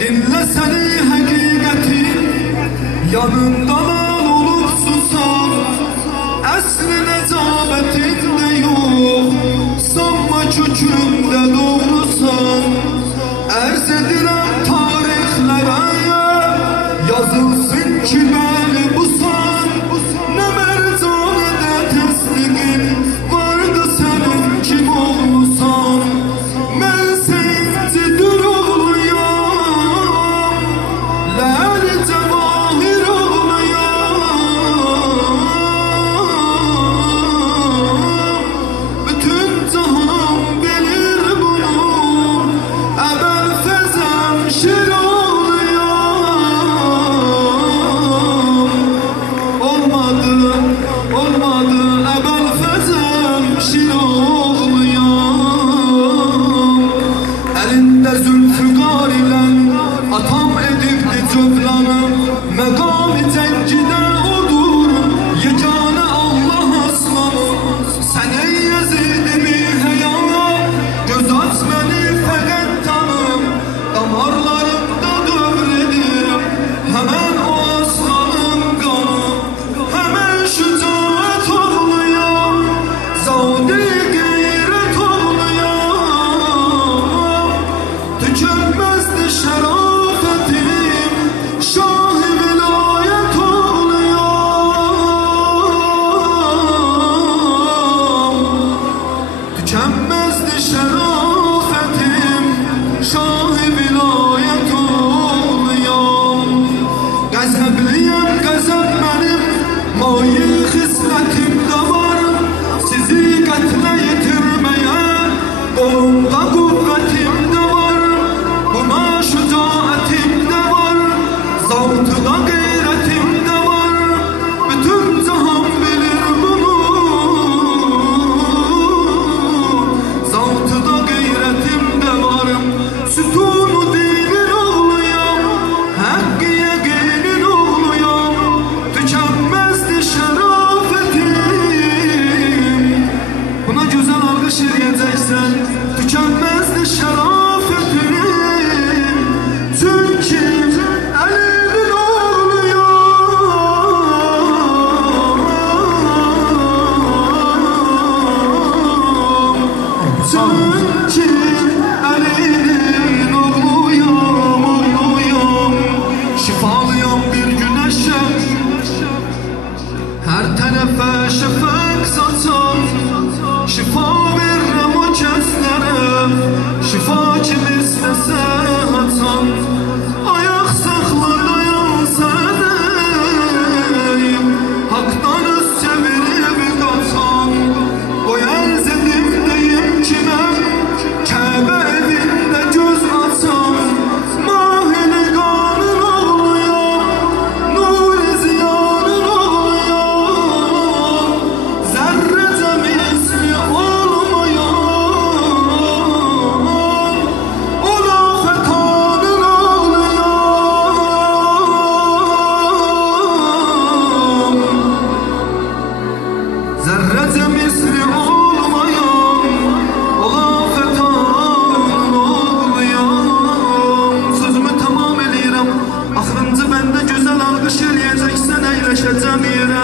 Dinlesene hakikatin yanından olup susam, aslı nezabetinde yok, sanma kökünde doğrusan. Arz edirəm tarixlərə, yazılsın ki beni bu san. Ne mercanede tesliğin vardı senin kim olsan. Ben senci duruluyam, lali cevahir oluyam. Bütün cahan bilir bunu, ebel fezem şir oluyam. Olmadı, olmadı, ebel fezem şir oluyam. Elinde zülfügar ile atam edipti cöblanım, mekam-ı tenkide odur yegane Allah aslanım. Sen ey Yezid-i heyana, göz aç beni fakat tanım, damarlarımda dövredim hemen o aslanın kanı. Hemen şücaat oluyam, zavdi gayret oluyam. Tükenmezdi şerafetim, şah-ı vilayet oluyam. Tükenmezdi şerafetim, şah-ı vilayet oluyam. Gazebliyim, gazep benim, mayi hisletimde var. Sizi katle yitirmeye kolumda kuvvetimde var. Buna şücaatimde var, zavtıda gayretimde var. Bütün cahan bilir bunu, zavtıda gayretimde varım. Sütunu dinin oğluyam, hakkı yeginin oğluyam. Tükenmezdi şerafetim. Buna güzel alkış eləyəcəksən. Tükenmezdi şerafetim. Çünkü Ali'nin oğluyam. Çünkü Ali'nin oğluyam, oğluyam. Şifalıyam bir güneşem, her tarafa şefak saçan. Şifa veririm o kəslərə, şifa kim istəsə açan. Ayaq saxla dayan sənədəyim, haqdan üz çevirib qaçan. Qoy ərz edib deyim kiməm, Kəbə evində göz açan. Mahili qanın oğluyam, Nuri ziyanın oğluyam. Zərrəcə misli olmayan, ola fetanın oğluyam. Zərrəcə misli olmayan, ola fetanın oğluyam. Sözümü tamam eləyirəm, axırıncı bəndə gözəl alqış eləyəcəksən, əyləşəcəm yerə.